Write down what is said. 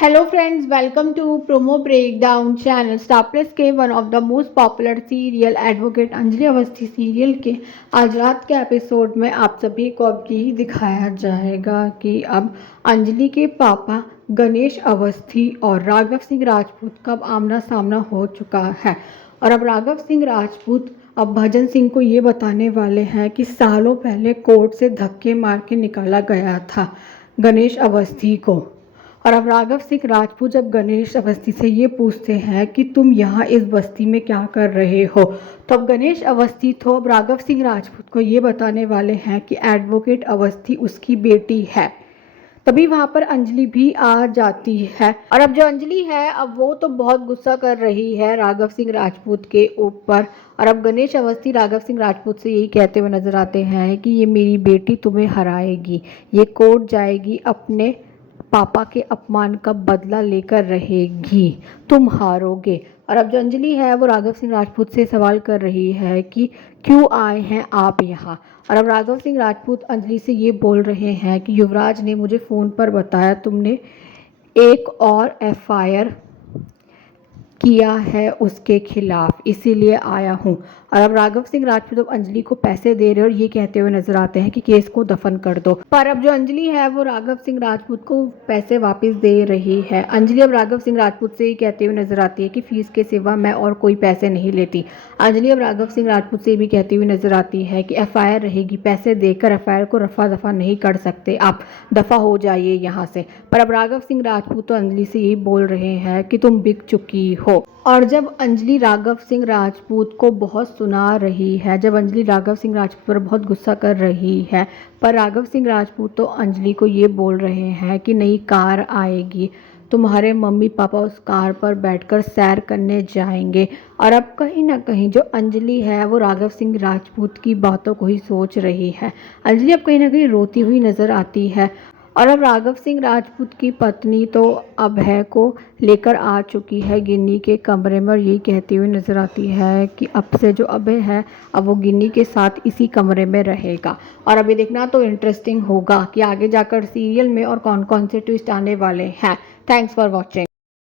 Hello friends, welcome to Promo Breakdown channel. Star Plus के one of the most popular serial advocate Anjali Awasthi serial के आज रात के episode में आप सभी को अब यही दिखाया जाएगा कि अब अंजलि के पापा गणेश अवस्थी और राघव सिंह राजपूत का अब आमना सामना हो चुका है। और अब राघव सिंह राजपूत अब भजन सिंह को ये बताने वाले हैं कि सालों पहले कोर्ट से धक्के मार के निकाला गया था गणेश अवस्थी को। और अब राघव सिंह राजपूत जब गणेश अवस्थी से ये पूछते हैं कि तुम यहाँ इस बस्ती में क्या कर रहे हो, तो अब गणेश अवस्थी तो अब राघव सिंह राजपूत को ये बताने वाले हैं कि एडवोकेट अवस्थी उसकी बेटी है। तभी वहाँ पर अंजलि भी आ जाती है और अब जो अंजलि है अब वो तो बहुत गुस्सा कर रही है राघव सिंह राजपूत के ऊपर। और अब गणेश अवस्थी राघव सिंह राजपूत से यही कहते हुए नजर आते हैं कि ये मेरी बेटी तुम्हें हराएगी, ये कोर्ट जाएगी, अपने पापा के अपमान का बदला लेकर रहेगी, तुम हारोगे। और अब जो अंजलि है वो राघव सिंह राजपूत से सवाल कर रही है कि क्यों आए हैं आप यहाँ। और अब राघव सिंह राजपूत अंजलि से ये बोल रहे हैं कि युवराज ने मुझे फ़ोन पर बताया तुमने एक और एफआईआर किया है उसके खिलाफ, इसीलिए आया हूँ। और अब राघव सिंह राजपूत अब अंजलि को पैसे दे रहे और ये कहते हुए नजर आते हैं कि केस को दफन कर दो। पर अब जो अंजलि है वो राघव सिंह राजपूत को पैसे वापस दे रही है। अंजलि अब राघव सिंह राजपूत से ये कहते हुए नजर आती है कि फीस के सिवा मैं और कोई पैसे नहीं लेती। अंजलि अब राघव सिंह राजपूत से भी कहती हुई नजर आती है कि एफआईआर रहेगी, पैसे देकर एफआईआर को रफा दफा नहीं कर सकते, आप दफा हो जाइए यहाँ से। पर अब राघव सिंह राजपूत तो अंजलि से यही बोल रहे हैं कि तुम बिक चुकी हो। और जब अंजलि राघव सिंह राजपूत को बहुत सुना रही है, जब अंजलि राघव सिंह राजपूत पर बहुत गुस्सा कर रही है, पर राघव सिंह राजपूत तो अंजलि को ये बोल रहे हैं कि नई कार आएगी, तुम्हारे मम्मी पापा उस कार पर बैठकर सैर करने जाएंगे। और अब कहीं ना कहीं जो अंजलि है वो राघव सिंह राजपूत की बातों को ही सोच रही है। अंजलि अब कहीं ना कहीं रोती हुई नज़र आती है। और अब राघव सिंह राजपूत की पत्नी तो अभय को लेकर आ चुकी है गिन्नी के कमरे में और यही कहती हुई नज़र आती है कि अब से जो अभय है अब वो गिन्नी के साथ इसी कमरे में रहेगा। और अभी देखना तो इंटरेस्टिंग होगा कि आगे जाकर सीरियल में और कौन कौन से ट्विस्ट आने वाले हैं। Thanks for watching.